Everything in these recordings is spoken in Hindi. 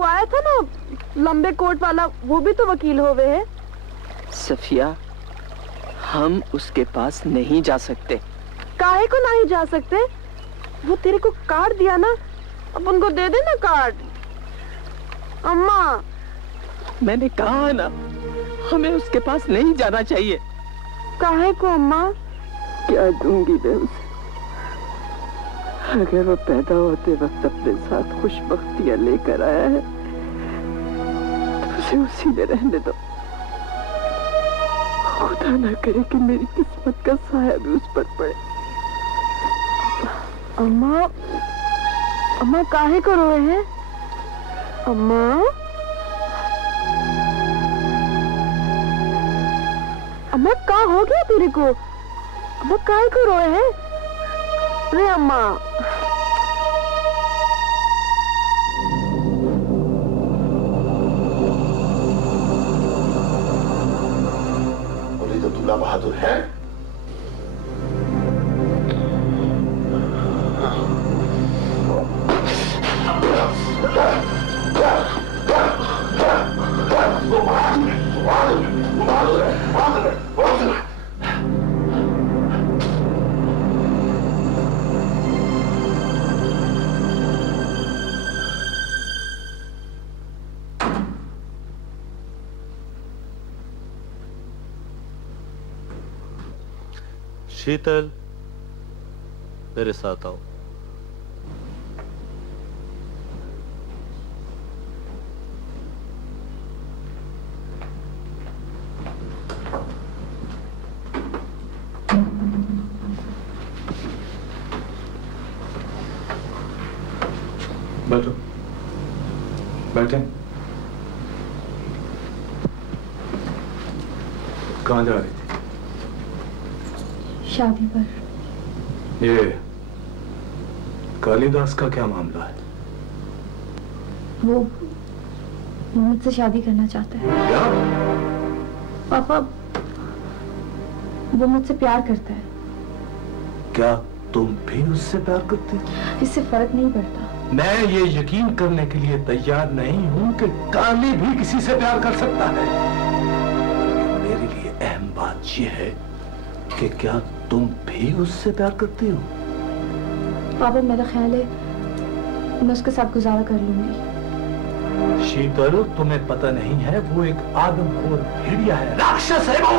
वो आया था ना लंबे कोट वाला, वो भी तो वकील होवे है। सफिया, हम उसके पास नहीं जा सकते। काहे को नहीं जा सकते? वो तेरे को कार्ड दिया ना, अब उनको दे देना कार्ड। अम्मा, मैंने कहा ना, हमें उसके पास नहीं जाना चाहिए। काहे को अम्मा? क्या दूंगी मैं उसे? अगर वो पैदा होते वक्त अपने साथ खुशबख्तियां लेकर आया है तो उसे उसी में रहने दो। खुदा ना करे कि मेरी किस्मत का साया भी उस पर पड़े। अम्मा, अम्मा काहे को रोए हैं? अम्मा, अम्मा क्या हो गया तेरे को? अम्मा काहे को रोए हैं? अरे अम्मा, बोली तो दूल्हा बहादुर है। शीतल, मेरे साथ आओ। बैठो, बैठे। कहाँ जा रही थी? शादी पर। ये कालिदास का क्या मामला है? वो मुझसे शादी करना चाहता है। क्या? पापा, वो मुझसे प्यार करता है। क्या तुम भी उससे प्यार करती हो? इससे फर्क नहीं पड़ता। मैं ये यकीन करने के लिए तैयार नहीं हूं कि काली भी किसी से प्यार कर सकता है। मेरे लिए अहम बात यह है कि क्या तुम भी उससे प्यार करती हो? पापा, मेरा ख्याल है मैं उसके साथ गुजारा कर लूंगी। शीतल, तुम्हें पता नहीं है, वो एक आदमखोर भेड़िया है, राक्षस है वो।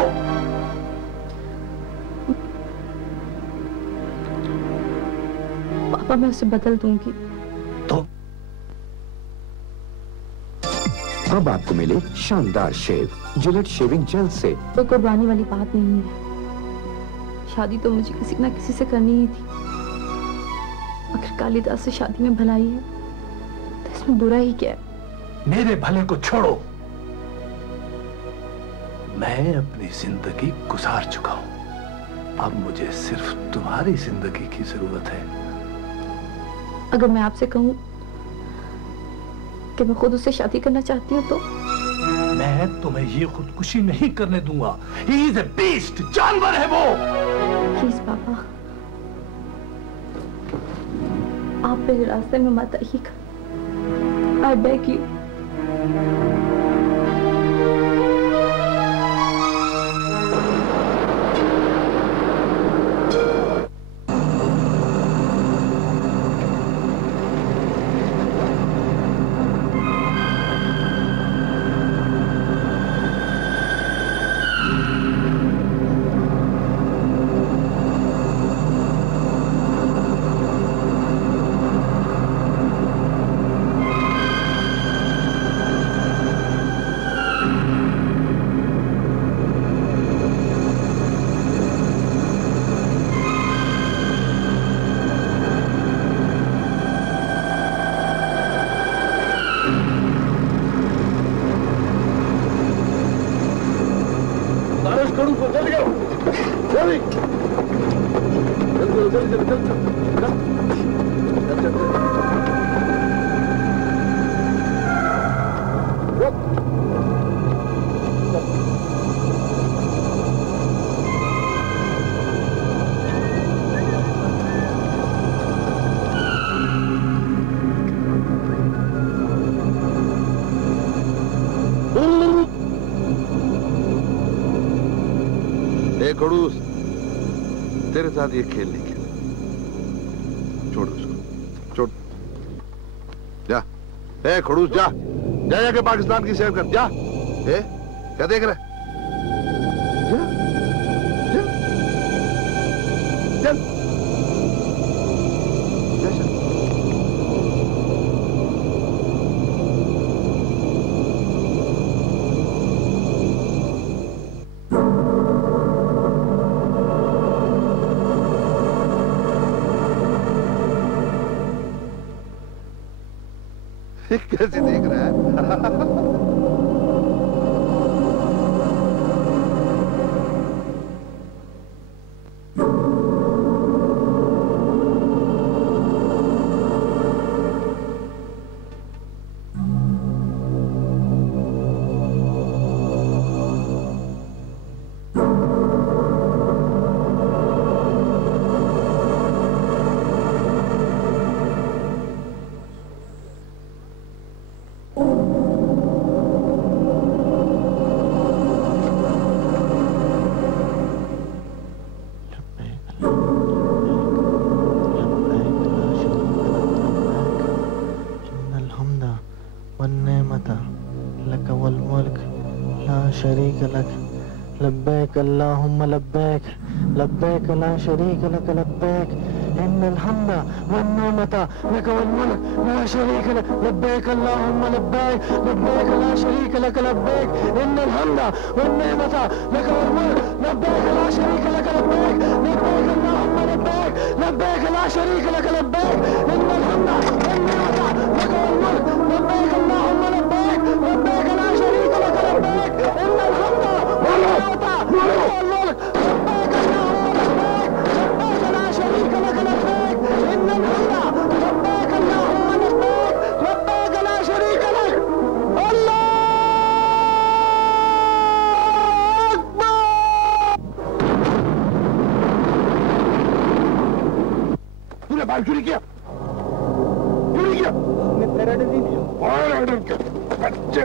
पापा, मैं उसे बदल दूंगी। तो अब आपको मिले शानदार शेव जिलेट शेविंग जेल से। कोई कुर्बानी वाली बात नहीं है। शादी तो मुझे किसी ना किसी से करनी ही थी। अगर कालिदास से शादी में भलाई है तो इसमें बुरा ही क्या है? मेरे भले को छोड़ो। मैं अपनी जिंदगी गुजार चुका हूं, अब मुझे सिर्फ तुम्हारी जिंदगी की जरूरत है। अगर मैं आपसे कहूं कि मैं खुद उससे शादी करना चाहती हूँ तो? मैं तुम्हें ये खुदकुशी नहीं करने दूंगा। He is a beast, जानवर है वो। प्लीज पापा, आप मेरे रास्ते में मत आइएगा। I beg you. खड़ूस, तेरे साथ ये खेल नहीं खेल। छोड़ उसको, छोड़। जा, खड़ूस जा, जा जाके पाकिस्तान की सेव कर, जा। क्या देख रहा है? जा, जा, चल, जा, चल। कैसे देख रहा है? शरीक लक लब्बैक अल्लाहुम्मा लब्बैक लब्बैक ला शरीक लक लब्बैक इन्नल हम्दा वन निअमता लक वल मुल्क ला शरीक लक लब्बैक अल्लाहुम्मा लब्बैक लब्बैक ला शरीक लक लब्बैक इन्नल हम्दा वन निअमता लक वल मुल्क लब्बैक ला शरीक लक लब्बैक लब्बैक अल्लाहुम्मा लब्बैक लब्बैक ला शरीक लक लब्बैक इन्नल हम्दा वन निअमता लक वल मुल्क लब्बैक अल्लाहुम्मा लब्बैक लब्बैक ला शरीक लक लब्बैक इन्नल हम्दा वन निअमता लक वल मुल्क लब्बैक अल्लाहुम्मा लब्बैक लब्बैक ला शरीक लक लब्बैक इन्नल हम्दा लब्बैक अल्लाहुम्मा लब्बैक लब्बैक ला शरीक लक अल्लाह अकबर। तूने बाल चोरी किया? चोरी किया? मैं पैराडाइज नहीं दिया। और ऑर्डर कर बच्चे।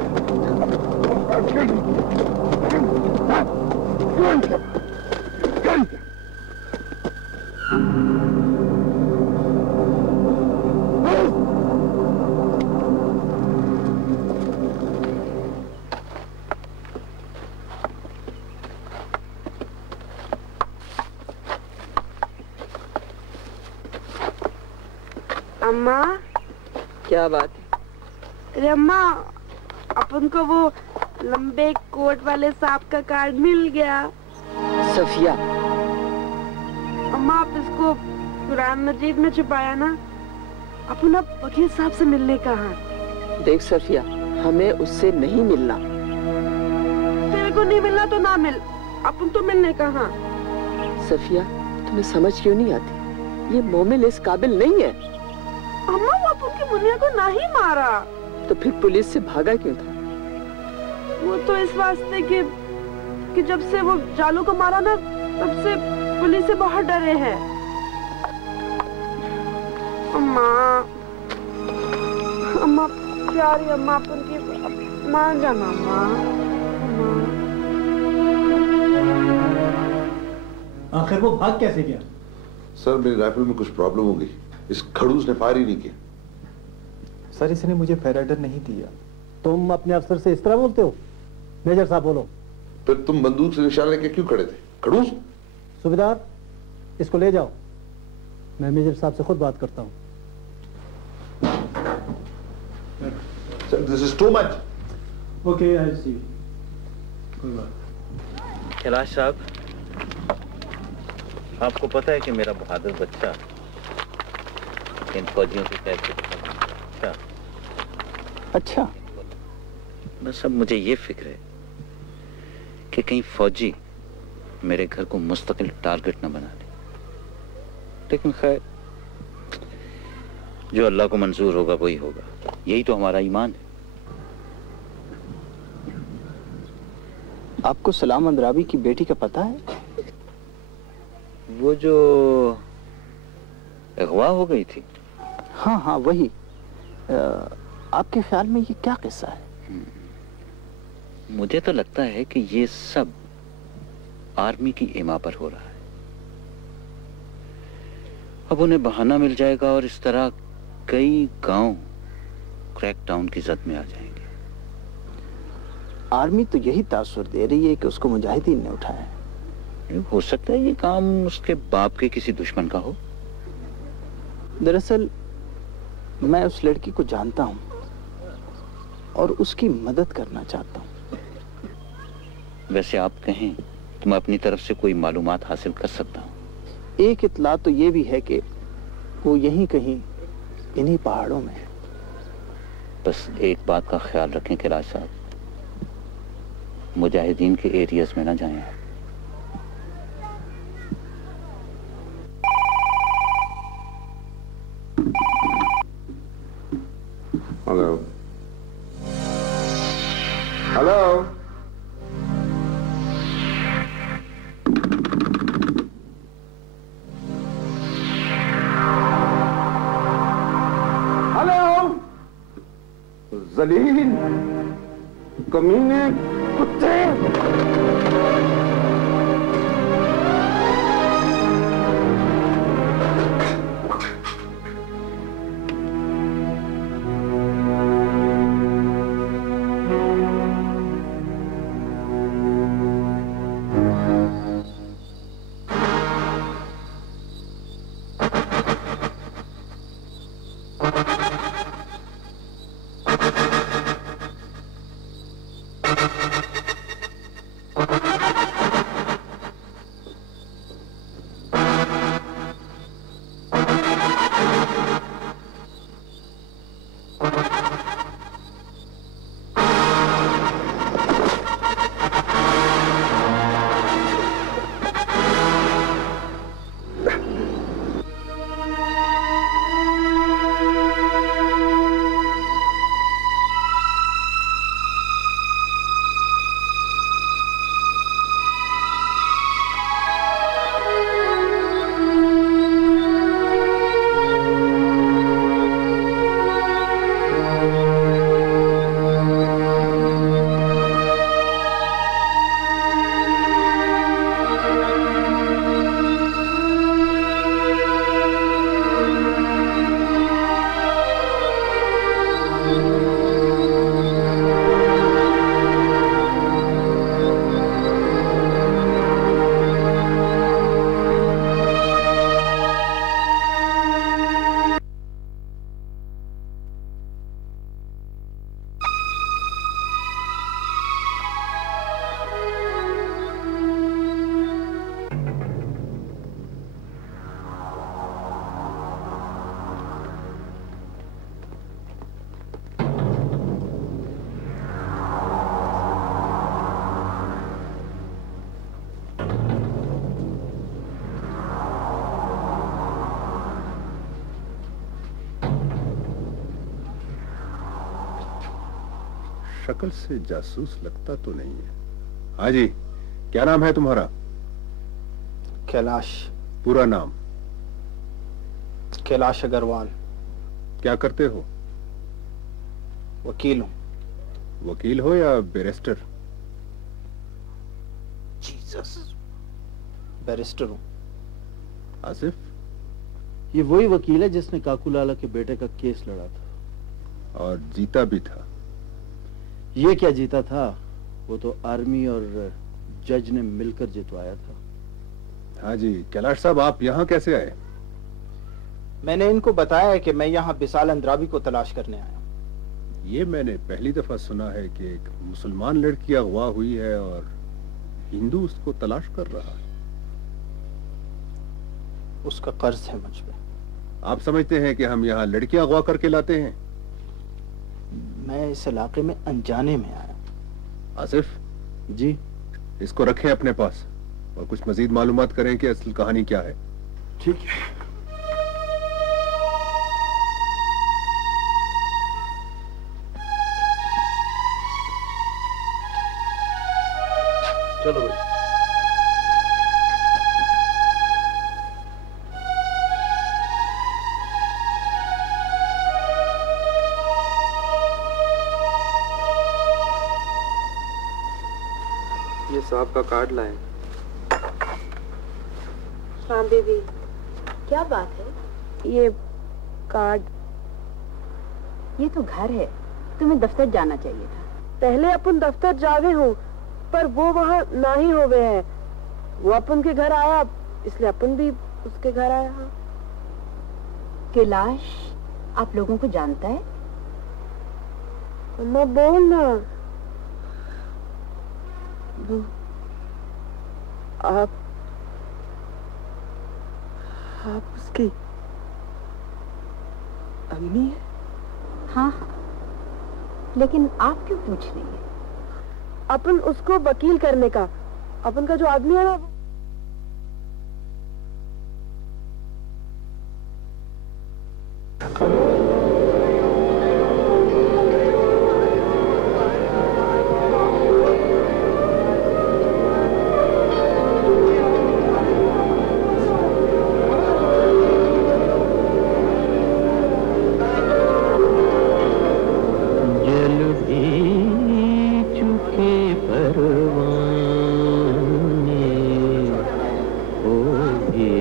अम्मा, क्या बात है? अरे अम्मा, अपन को वो लंबे कोट वाले सांप का कार्ड मिल गया। सफिया, अम्मा, आप इसको कुरान मजीद में छुपाया ना? अपन अब वकील साहब से मिलने कहाँ? देख सफिया, हमें उससे नहीं मिलना। तेरे को नहीं मिलना तो ना मिल, अपन तो मिलने कहाँ? सफिया, तुम्हें समझ क्यों नहीं आती? ये मोमिन इस काबिल नहीं है। अम्मा, वो अपन की मुनिया को ना ही मारा तो फिर पुलिस से भागा क्यों था? वो तो इस वास्ते कि जब से वो जालू को मारा ना, तब से पुलिस से बहुत डरे हैं। अम्मा, अम्मा प्यारी अम्मा, अपन की मान जाना अम्मा। आखिर वो भाग कैसे गया? सर, मेरी राइफल में कुछ प्रॉब्लम हो गई। इस खड़ूस ने फायर ही नहीं किया। सर, इसने मुझे फेराइडर नहीं दिया। तुम अपने अफसर से इस तरह बोलते हो? मेजर साहब बोलो। फिर तुम बंदूक से निशाना लेके क्यों खड़े थे? खड़ूस, सूबेदार, इसको ले जाओ, मैं मेजर साहब से खुद बात करता हूँ। Sir, this is too much. Okay, I see. Kailash sahab, आपको पता है कि मेरा बहादुर बच्चा इन फौजियों से कैसे अच्छा अच्छा, बस अब मुझे ये फिक्र है कि कहीं फौजी मेरे घर को मुस्तकिल टारगेट न बना ले। लेकिन खैर, जो अल्लाह को मंजूर होगा वही होगा, यही तो हमारा ईमान है। आपको सलाम अंद्राबी की बेटी का पता है? वो जो अगवा हो गई थी? हाँ हाँ, वही। आपके ख्याल में ये क्या किस्सा है? मुझे तो लगता है कि ये सब आर्मी की इमा पर हो रहा है। अब उन्हें बहाना मिल जाएगा और इस तरह कई गांव क्रैकडाउन की जद में आ जाएंगे। आर्मी तो यही तासुर दे रही है कि उसको मुजाहिदीन ने उठाया है। हो सकता है ये काम उसके बाप के किसी दुश्मन का हो। दरअसल मैं उस लड़की को जानता हूं और उसकी मदद करना चाहता हूं। वैसे आप कहें तो मैं अपनी तरफ से कोई मालूमात हासिल कर सकता हूं। एक इत्तला तो ये भी है कि वो यहीं कहीं इन्हीं पहाड़ों में है। बस एक बात का ख्याल रखें कैलाश साहब, मुजाहिदीन के एरियाज में ना जाएं आप। हेलो हेलो हेलो जलील कमीने कुत्ते। शक्ल से जासूस लगता तो नहीं है। हाँ जी, क्या नाम है तुम्हारा? कैलाश। पूरा नाम? कैलाश अग्रवाल। क्या करते हो? वकील हूं। वकील हो या बैरिस्टर? जीसस, बैरिस्टर हूं। आसिफ? ये वही वकील है जिसने काकूलाला के बेटे का केस लड़ा था और जीता भी था। ये क्या जीता था, वो तो आर्मी और जज ने मिलकर जितवाया था। हाँ जी, कैलाश साहब आप यहाँ कैसे आए? मैंने इनको बताया कि मैं यहाँ बिसाल अंद्राबी को तलाश करने आया। ये मैंने पहली दफा सुना है कि एक मुसलमान लड़की अगवा हुई है और हिंदू उसको तलाश कर रहा है। उसका कर्ज है मुझ पे। आप समझते हैं कि हम यहाँ लड़कियां अगवा करके लाते हैं? मैं इस इलाके में अनजाने में आया। आसिफ जी, इसको रखें अपने पास और कुछ मजीद मालूमात करें कि असल कहानी क्या है। ठीक है। चलो भाई। ये साहब का कार्ड लाएं। हाँ बेबी, क्या बात है? ये कार्ड। ये तो घर है, तुम्हें दफ्तर जाना चाहिए था। पहले अपन दफ्तर जावे हूँ, पर वो वहाँ ना ही होवे है। वो अपन के घर आया, इसलिए अपन भी उसके घर आया। हाँ। कैलाश आप लोगों को जानता है? अम्मा बोल ना। आप उसकी अम्मी है? हाँ हाँ, लेकिन आप क्यों पूछ रही हैं? अपन उसको वकील करने का, अपन का जो आदमी है ना, जल भी चुके परवाने, हो भी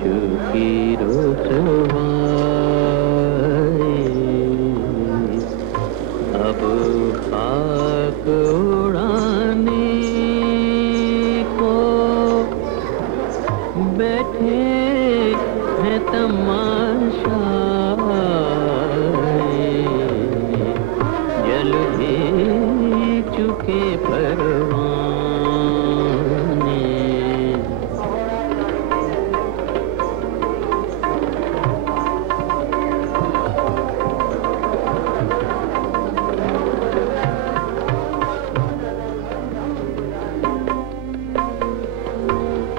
चुकी रुसवाई, अब खाक उड़ाने को बैठे हैं तमाशाए, जल भी चुके परवाने।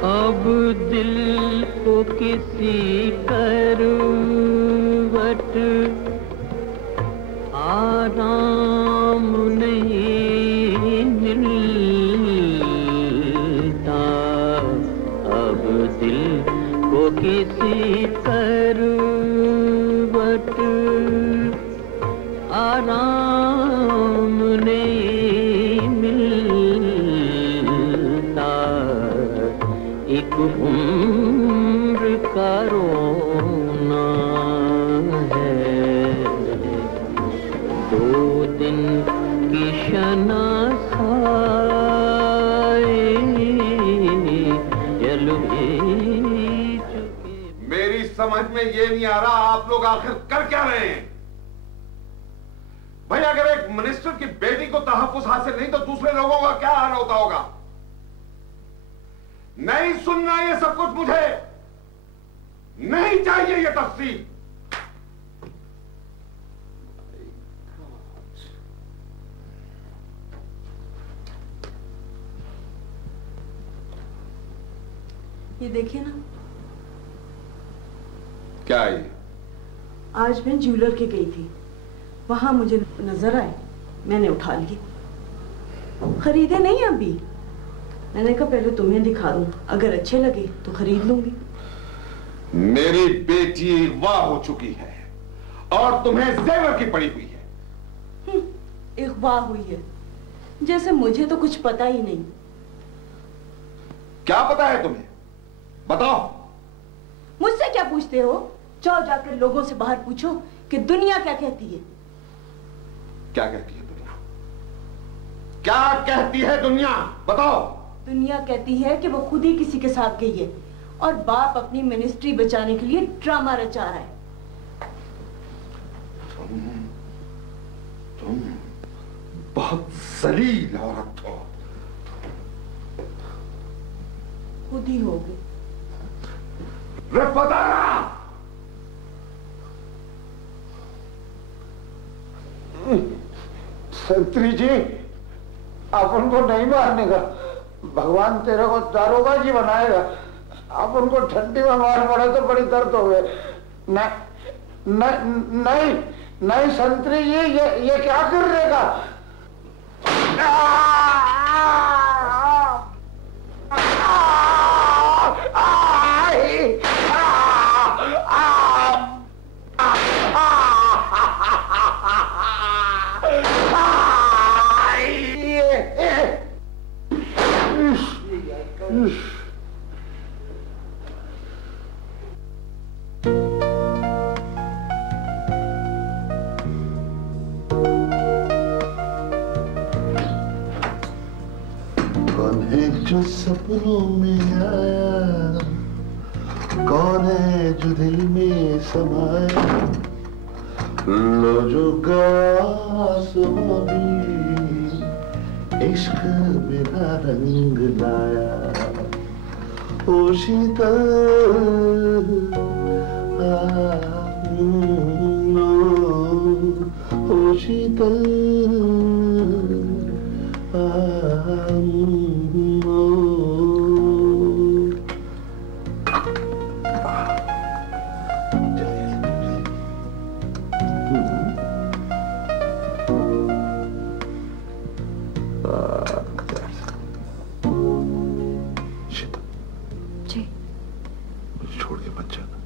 अब दिल को किसी करवट आराम नहीं मिलता, अब दिल को किसी करवट आराम नहीं मिलता, एक उम्र का रोना है, 2 दिन की शनासाई, जल भी चुके। मेरी समझ में ये नहीं आ रहा आप लोग आखिर कर क्या रहे हैं। भाई अगर एक मिनिस्टर की बेटी को तहफ्फुज हासिल नहीं तो दूसरे लोगों का क्या हाल होता होगा। नहीं सुनना ये सब कुछ, मुझे नहीं चाहिए ये तफसील। ये देखिए ना, क्या है ये? आज मैं ज्वेलर के गई थी, वहां मुझे नजर आए, मैंने उठा लिए। खरीदे नहीं अभी, मैंने कहा पहले तुम्हें दिखा दूं, अगर अच्छे लगे तो खरीद लूंगी। मेरी बेटी अगवा हो चुकी है और तुम्हें जेवर की पड़ी हुई है। इगवा हुई है, जैसे मुझे तो कुछ पता ही नहीं। क्या पता है तुम्हें, बताओ। मुझसे क्या पूछते हो? जाओ जाकर लोगों से बाहर पूछो कि दुनिया क्या कहती है। क्या कहती है दुनिया? क्या कहती है दुनिया, बताओ। दुनिया कहती है कि वो खुद ही किसी के साथ गई है और बाप अपनी मिनिस्ट्री बचाने के लिए ड्रामा रचा रहा है। तुम बहुत जलील औरत हो। खुद ही होगी। पता संतरी जी, अपन को नहीं मारने का, भगवान तेरे को दारोगा जी बनाएगा। अपन को ठंडी में मार पड़े तो बड़ी दर्द हो गए। नहीं नहीं संतरी जी, ये क्या कर रहेगा? जो सपनों में आया, कौन है जो दिल में समाया, लो जो भी इश्क मेरा रंग लाया। ओ शीतल ओ शीतल जी मुझे छोड़ के मत जाना।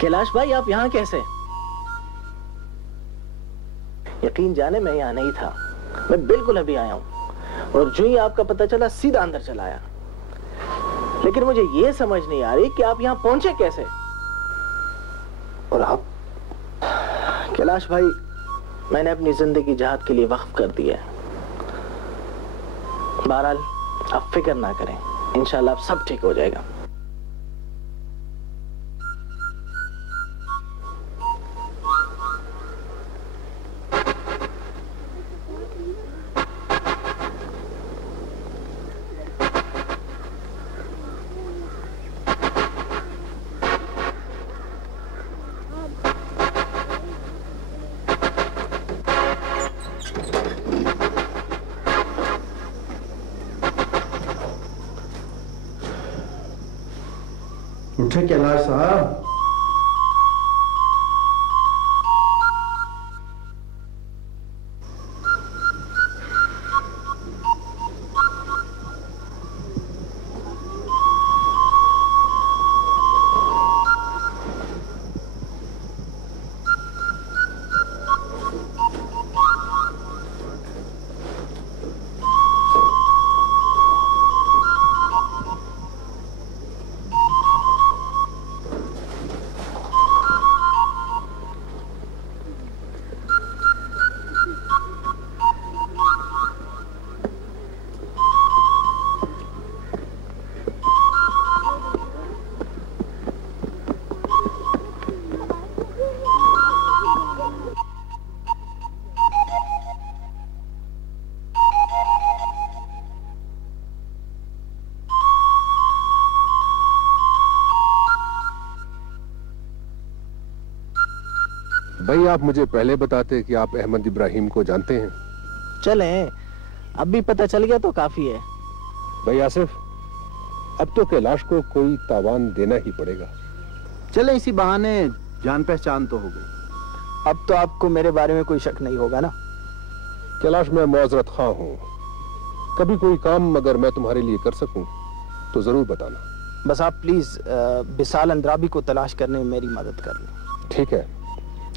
कैलाश भाई, आप यहाँ कैसे? यकीन जाने मैं यहाँ नहीं था, मैं बिल्कुल अभी आया हूँ और जो ही आपका पता चला सीधा अंदर चला आया। लेकिन मुझे ये समझ नहीं आ रही कि आप यहाँ पहुंचे कैसे। और आप? कैलाश भाई, मैंने अपनी जिंदगी जहाद के लिए वक्फ कर दी है। बहरहाल आप फिक्र ना करें, इंशाल्लाह अब सब ठीक हो जाएगा। उठे कैलाश साहब। भाई, आप मुझे पहले बताते कि आप अहमद इब्राहिम को जानते हैं। चलें, अब भी पता चल गया तो काफी है। भाई आसिफ, अब तो कैलाश को कोई तावान देना ही पड़ेगा। चले, इसी बहाने जान पहचान तो हो गई। अब तो आपको मेरे बारे में कोई शक नहीं होगा ना? कैलाश, मैं मुआजरत खां हूँ। कभी कोई काम अगर मैं तुम्हारे लिए कर सकूं तो जरूर बताना। बस आप प्लीज बिसाल अंद्राबी को तलाश करने में मेरी मदद कर लें। ठीक है,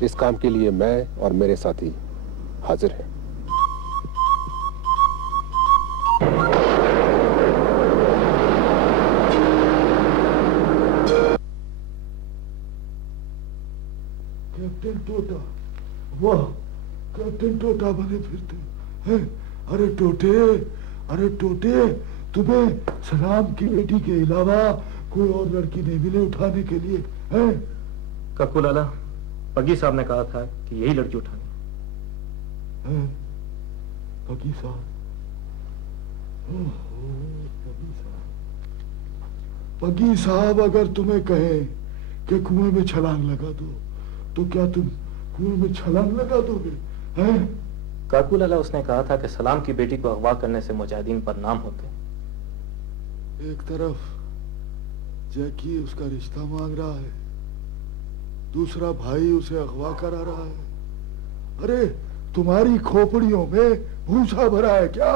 इस काम के लिए मैं और मेरे साथी हाजिर हैं। कैप्टन टोटा, वाह, कैप्टन टोटा बने फिरते हैं। अरे टोटे, अरे टोटे, तुम्हें सलाम की बेटी के अलावा कोई और लड़की नहीं मिले उठाने के लिए? हैं? कक्कू लाला, पगी साहब ने कहा था कि यही लड़की उठानी है। पगी साहब, पगी साहब अगर तुम्हें कहे कि कुएं में छलांग लगा दो तो क्या तुम कुएं में छलांग लगा दोगे? हैं? काकू लाला, उसने कहा था कि सलाम की बेटी को अगवा करने से मुजाहिदीन पर नाम होते। एक तरफ जैकी उसका रिश्ता मांग रहा है, दूसरा भाई उसे अगवा करा रहा है। अरे तुम्हारी खोपड़ियों में भूसा भरा है क्या?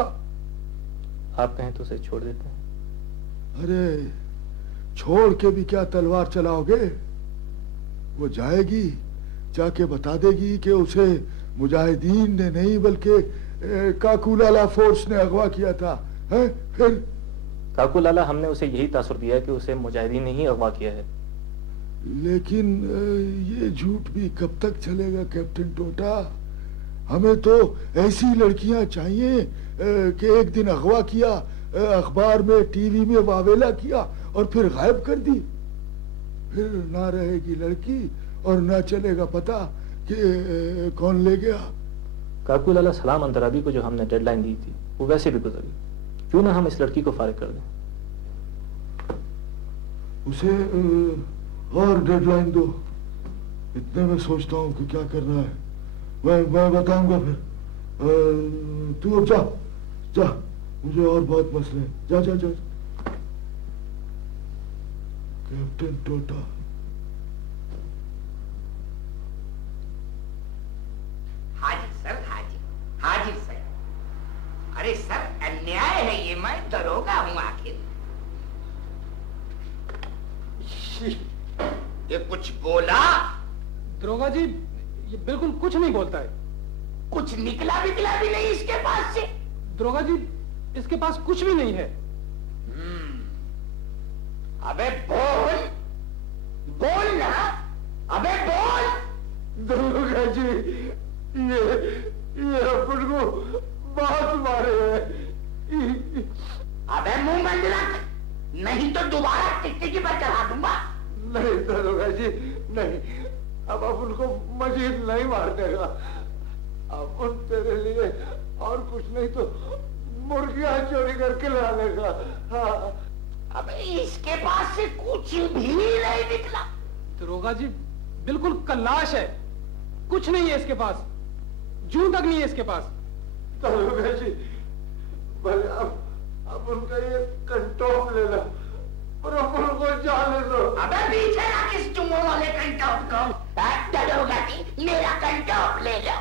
आप कहें तो उसे छोड़ देते हैं। अरे छोड़ के भी क्या तलवार चलाओगे? वो जाएगी, जाके बता देगी कि उसे मुजाहिदीन ने नहीं बल्कि काकूलाला फोर्स ने अगवा किया था। है फिर? काकू लाला, हमने उसे यही तासुर दिया कि उसे मुजाहिदीन ने ही अगवा किया है। लेकिन ये झूठ भी कब तक चलेगा कैप्टन टोटा? हमें तो ऐसी लड़कियां चाहिए कि एक दिन अगवा किया, अखबार में टीवी में वावेला किया और फिर गायब कर दी। फिर ना रहेगी लड़की और ना चलेगा पता कि कौन ले गया। काकू लाला, सलाम अंतराबी को जो हमने डेडलाइन दी थी वो वैसे भी गुजर गई। क्यों ना हम इस लड़की को फारिग कर दें? उसे और डेडलाइन दो। इतने में सोचता हूँ कि क्या करना है। मैं बताऊंगा फिर। तू अब जा जा, मुझे और बहुत मसले हैं। जा जा जा। कैप्टन टोटा। हाजिर सर, हाजिर हाजिर सर। अरे सर, अन्याय है ये, मैं दरोगा हूं आखिर। ये कुछ बोला? दरोगा जी, ये बिल्कुल कुछ नहीं बोलता है। कुछ निकला विकला भी नहीं इसके पास से? दरोगा जी, इसके पास कुछ भी नहीं है। अबे बोल, बोल ना, अबे बोल। दरोगा जी, ये अपन को बहुत मारे हैं। अबे मुंह बंद रख, नहीं तो दोबारा टिकटिकी पर चढ़ा दूंगा। नहीं दरोगा जी, नहीं। अब अपन को मजीद नहीं मार देगा। अपन तेरे लिए और कुछ नहीं तो मुर्गियां चोरी करके ला लेगा। हाँ। अबे इसके पास से कुछ भी नहीं निकला। दरोगा जी, बिल्कुल कल्लाश है, कुछ नहीं है इसके पास, जूं तक नहीं है इसके पास। दरोगा जी, भले अब उनका ये कंटोप ले लो और अपन को जाने दो। अबे पीछे ना किस चुम्मो वाले कंटोप को। दरोगा जी, मेरा कंटोप ले लो।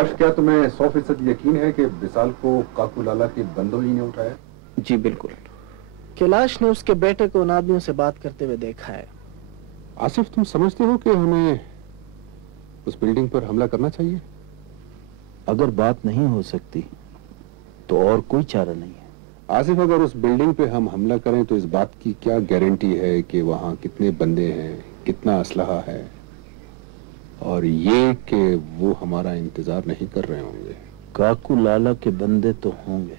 हर्ष, क्या तुम्हें 100% यकीन है कि विशाल को काकू लाला के बंदों ही ने उठाया? जी बिल्कुल। कैलाश ने उसके बेटे को उन आदमियों से बात करते हुए देखा है। आसिफ, तुम समझते हो कि हमें उस बिल्डिंग पर हमला करना चाहिए? अगर बात नहीं हो सकती तो और कोई चारा नहीं है। आसिफ, अगर उस बिल्डिंग पे हम हमला करें तो इस बात की क्या गारंटी है कि वहां कितने बंदे हैं, कितना असलहा है, और ये कि वो हमारा इंतजार नहीं कर रहे होंगे? काकू लाला के बंदे तो होंगे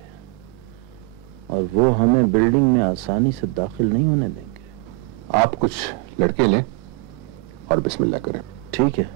और वो हमें बिल्डिंग में आसानी से दाखिल नहीं होने देंगे। आप कुछ लड़के लें और बिस्मिल्लाह करें। ठीक है।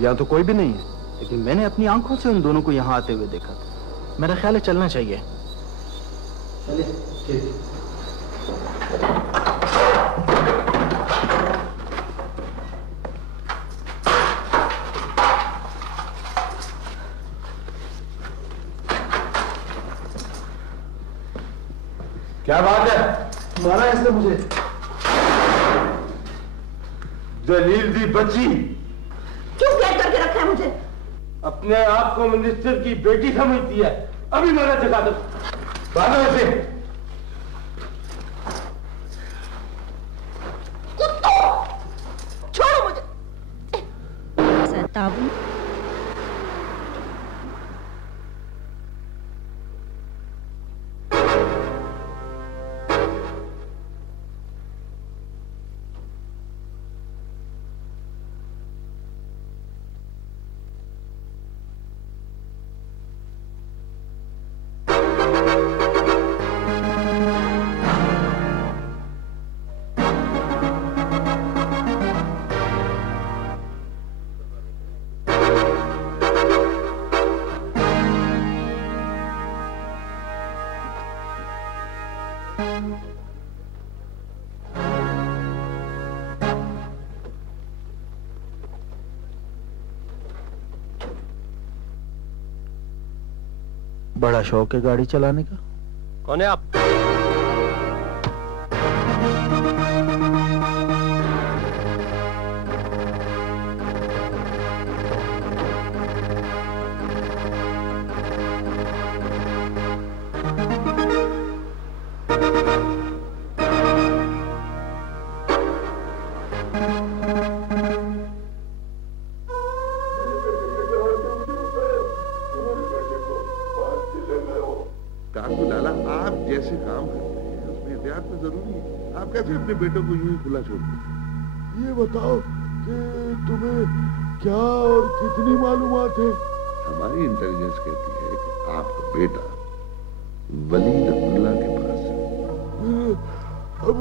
यहाँ तो कोई भी नहीं है, लेकिन मैंने अपनी आंखों से उन दोनों को यहाँ आते हुए देखा था। मेरा ख्याल है चलना चाहिए। क्या बात है? मारा इसने मुझे। जलील दी बच्ची क्यों कैद करके रखा है मुझे? अपने आप को मिनिस्टर की बेटी समझती है। अभी मारा जगा दो। बांधो इसे। कुत्तों! छोड़ो मुझे। सताबू। बड़ा शौक है गाड़ी चलाने का। कौन है आप? काकू लाला, आप जैसे काम करते हैं उसमें एहतियात तो जरूरी है। आप कैसे अपने बेटों को यूं ही खुला छोड़ते हैं? ये बताओ कि तुम्हें क्या और कितनी मालूमात है? हमारी इंटेलिजेंस कहती है कि आपका बेटा वलीद अब्दुल्ला के पास है। अब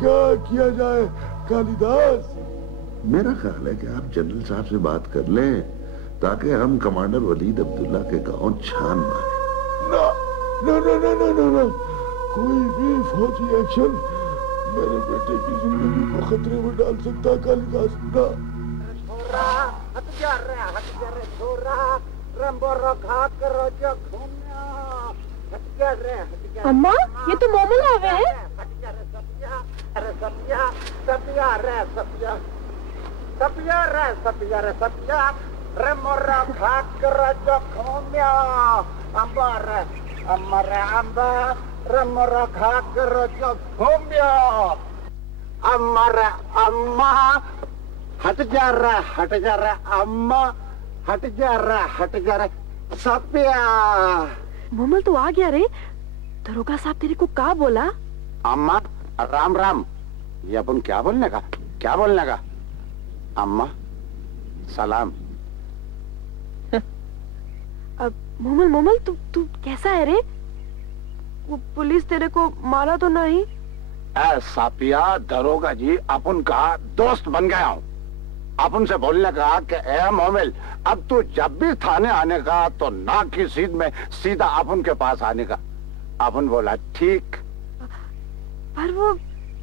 क्या किया जाए कालिदास? मेरा ख्याल है कि आप जनरल साहब से बात कर लें ताकि हम कमांडर वलीद अब्दुल्ला के गांव छान मारें। ना ना ना ना ना ना ना, कोई भी फौजी एक्शन मेरे बेटे की जिंदगी को खतरे में डाल सकता है कालिदास। ना अम्मा, ये तो मोमल आवे है। हट जा रहा अम्मा, हट जा रहा सपिया। मोमल तो आ गया रे। दरोगा साहब तेरे को क्या बोला? अम्मा राम राम। ये अपन क्या बोलने का? अम्मा सलाम। अब मोमल तू कैसा है रे? वो पुलिस तेरे को मारा तो नहीं? सापिया, दरोगा जी अपन का दोस्त बन गया हूँ। अपन से बोलने का कि ए मोमिल, अब तू जब भी थाने आने का तो नाक की सीध में सीधा अपन के पास आने का। अपन बोला ठीक। पर वो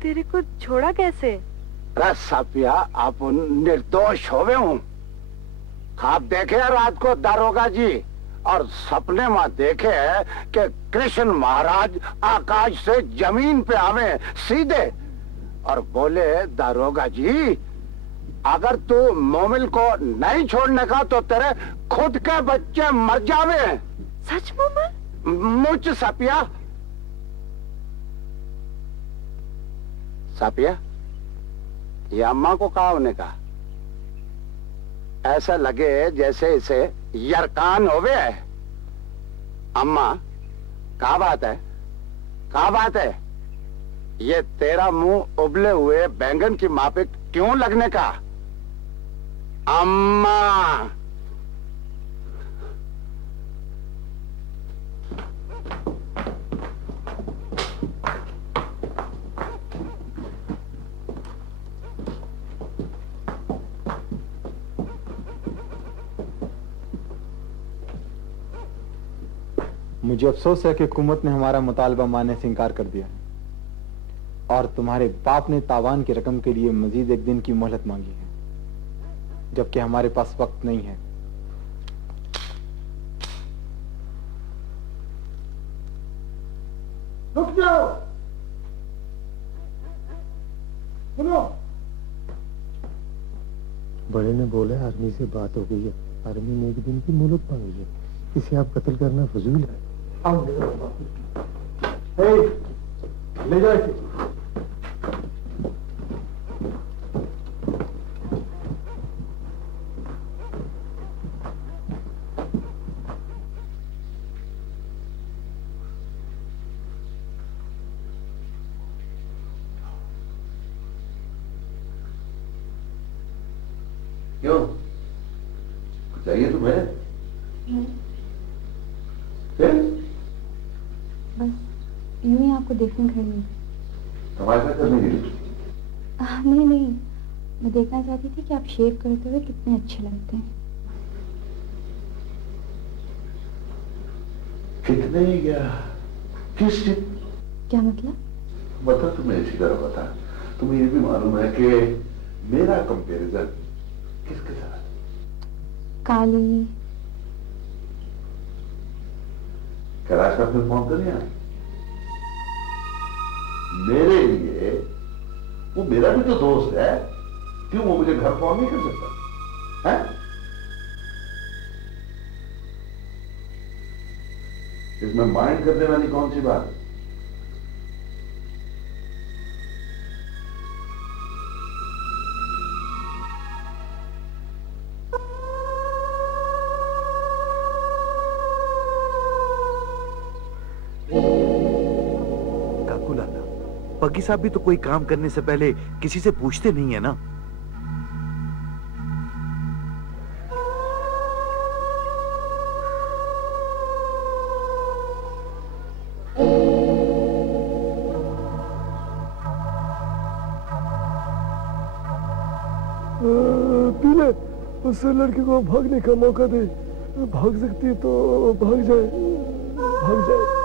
तेरे को छोड़ा कैसे? अरे सापिया, अपन निर्दोष होवे हूँ। ख्वाब देखे रात को दरोगा जी और सपने में देखे कि कृष्ण महाराज आकाश से जमीन पे आवे सीधे और बोले, दरोगा जी अगर तू मोमिल को नहीं छोड़ने का तो तेरे खुद के बच्चे मर जावे। सच मोमल? मुझ सपिया। सापिया, ये अम्मा को कहा होने का? ऐसा लगे जैसे इसे यरकान होवे है। अम्मा, क्या बात है? क्या बात है? ये तेरा मुंह उबले हुए बैंगन की माफिक क्यों लगने का? अम्मा, मुझे अफसोस है कि हुकूमत ने हमारा मुतालबा मानने से इनकार कर दिया है और तुम्हारे बाप ने तावान की रकम के लिए मजीद एक दिन की मोहलत मांगी है, जबकि हमारे पास वक्त नहीं है। रुक जाओ, सुनो। बड़े ने बोला आर्मी से बात हो गई है, आर्मी ने एक दिन की मोहलत मांगी है, इसे आप कत्ल करना फजूल है। आओ ले जाओ, ले जाओ इसे। क्यों? चाहिए तुम्हें? फिर? बस यूं ही आपको देखने खड़ी हूँ। तमाशा करने के लिए? नहीं नहीं, मैं देखना चाहती थी कि आप शेव करते हुए कितने अच्छे लगते हैं। कितने या किस? क्या मतलब? मतलब तुम्हें इसी तरह बता, तुम्हें ये भी मालूम है कि मेरा कंपैरिजन किसके साथ? काली। कैलाश का फिर फोन तो नहीं आया? मेरे लिए वो मेरा भी तो दोस्त है, क्यों वो मुझे घर फोन नहीं कर सकता है? इसमें माइंड करने वाली कौन सी बात? पग्गी साहब भी तो कोई काम करने से पहले किसी से पूछते नहीं है ना। पीले, उस लड़के को भागने का मौका दे, भाग सकती है तो भाग जाए, भाग जाए।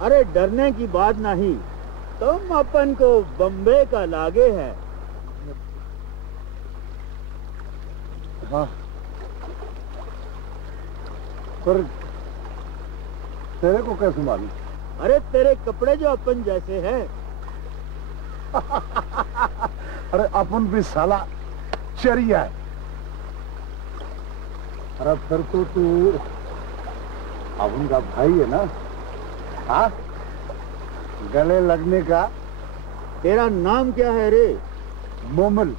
अरे डरने की बात नहीं, तुम अपन को बम्बे का लागे है। हाँ, पर तेरे को कैसे मालूम? अरे तेरे कपड़े जो अपन जैसे हैं। अरे अपन भी साला चरिया है। अरे फिर तो तू अपन का भाई है ना? हाँ, गले लगने का। तेरा नाम क्या है रे? मोमिल।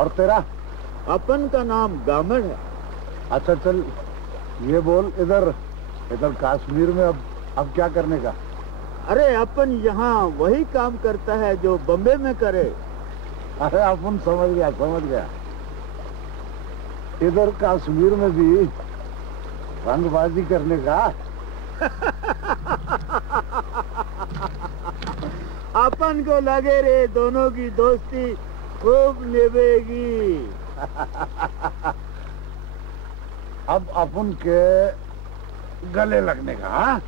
और तेरा? अपन का नाम गामड़ है। अच्छा चल, ये बोल, इधर इधर कश्मीर में अब क्या करने का? अरे अपन यहाँ वही काम करता है जो बम्बे में करे। अरे अपन समझ गया। इधर कश्मीर में भी रंगबाजी करने का। अपन को लगे रे दोनों की दोस्ती खूब निभेगी। अब अपन के गले लगने का। हाँ?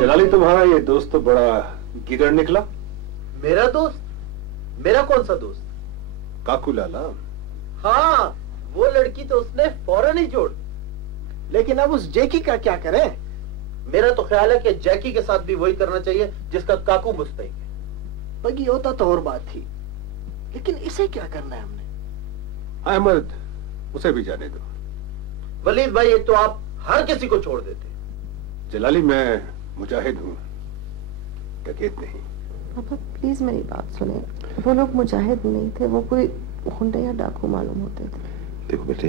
जलाली, तुम्हारा ये दोस्त तो बड़ा गिदड़ निकला। मेरा दोस्त? मेरा कौन सा दोस्त? काकू लाला। हाँ, वो लड़की तो उसने फौरन ही जोड़। लेकिन अब उस जैकी का क्या करें? मेरा तो ख्याल है कि जैकी के साथ भी वही करना चाहिए जिसका काकू मुस्तैक है। बगी होता तो और बात थी, लेकिन इसे क्या करना है हमने? अहमद, उसे भी जाने दो। वलीद भाई, एक तो आप हर किसी को छोड़ देते। जलाली, मैं मुजाहिद हूँ, डकैत नहीं। पापा प्लीज मेरी बात सुने। वो लोग मुजाहिद नहीं थे, वो कोई गुंडे या डाकू मालूम होते थे। देखो बेटे,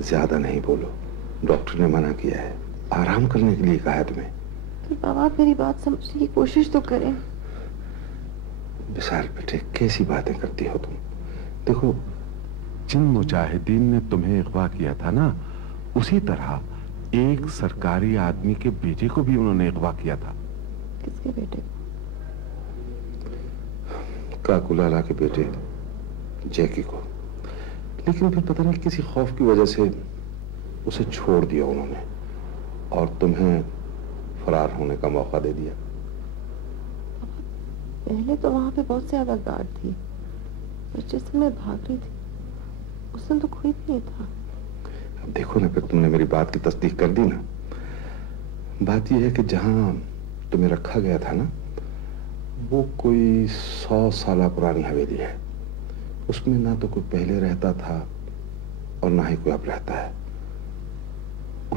ज्यादा नहीं बोलो, डॉक्टर ने मना किया है, आराम करने के लिए कहा है तुम्हें। तो बाबा आप मेरी बात समझने की कोशिश तो करें। विशाल बेटे, कैसी बातें करती हो तुम? देखो, जिन मुजाहिदीन ने तुम्हें अगवा किया था ना, उसी तरह एक सरकारी आदमी के बेटे को भी उन्होंने अगवा किया था। किसके बेटे? काकू लाला के बेटे जैकी को। लेकिन फिर पता नहीं किसी खौफ की वजह से उसे छोड़ दिया उन्होंने और तुम्हें फरार होने का मौका दे दिया। पहले तो वहां पे बहुत ज्यादा गार्ड थी, पर जिस समय भाग रही थी उस दिन तो कोई भी नहीं था। अब देखो ना, फिर तुमने मेरी बात की तस्दीक कर दी ना। बात यह है कि जहां तुम्हें रखा गया था ना, वो कोई 100 साल पुरानी हवेली है। उसमें ना तो कोई पहले रहता था और ना ही कोई अब रहता है।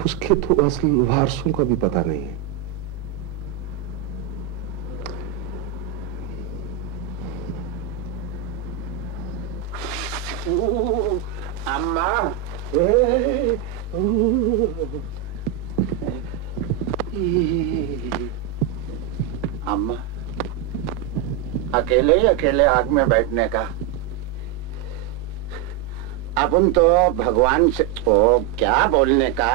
उसके तो असल वारसों का भी पता नहीं है। अम्मा, अम्मा, अकेले ही अकेले आग में बैठने का। अपन तो भगवान से क्या बोलने का,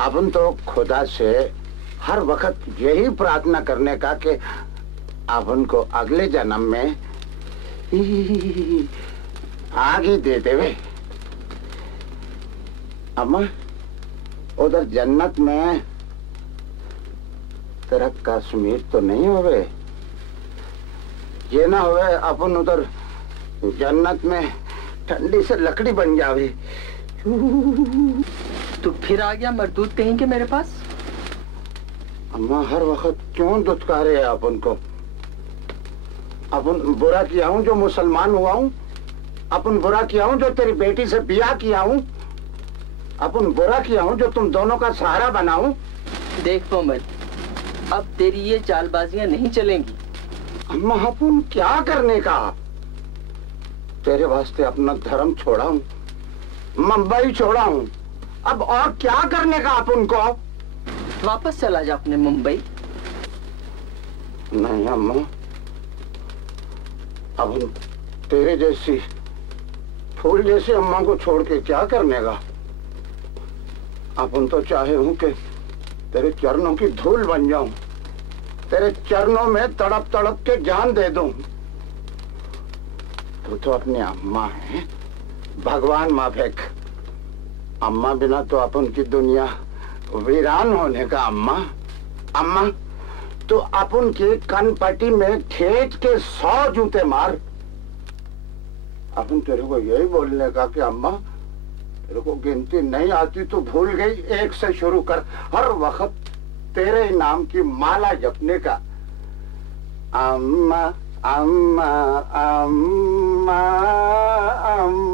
अपन तो खुदा से हर वक्त यही प्रार्थना करने का कि अपन को अगले जन्म में आग ही दे देवे। अम्मा, उधर जन्नत में तेरा कश्मीर तो नहीं होवे? ये ना होवे अपन उधर जन्नत में ठंडी से लकड़ी बन जावे। तू फिर आ गया मरदूत कहीं के मेरे पास? अम्मा, हर वक्त क्यों दुत्कारे है अपन को? अपन बुरा किया हूँ जो मुसलमान हुआ हूँ? अपन बुरा किया हूँ जो तेरी बेटी से ब्याह किया हूँ? अपन बुरा किया हूँ जो तुम दोनों का सहारा बना हूँ? देख मोहम्मद, अब तेरी ये चालबाजियां नहीं चलेंगी। अम्मा, अपन क्या करने का? तेरे वास्ते अपना धर्म छोड़ा हूँ, मुंबई छोड़ा हूँ, अब और क्या करने का अपन को? वापस चला जा अपने मुंबई। नहीं अम्मा, अब तेरे जैसी फूल जैसी अम्मा को छोड़ के क्या करने का? अपन तो चाहे हूं कि तेरे चरणों की धूल बन जाऊं, तेरे चरणों में तड़प तड़प के जान दे दूं। तू तो अपनी अम्मा है, भगवान माफिक। अम्मा बिना तो अपन की दुनिया वीरान होने का। अम्मा, अम्मा, तो अपन के कनपट्टी में ठेठ के 100 जूते मार। अपन तेरे को यही बोलने का कि अम्मा, तेरे को गिनती नहीं आती तो भूल गई, 1 से शुरू कर। हर वक्त तेरे नाम की माला जपने का। अम्मा, अम्मा, अम्मा, अम्मा।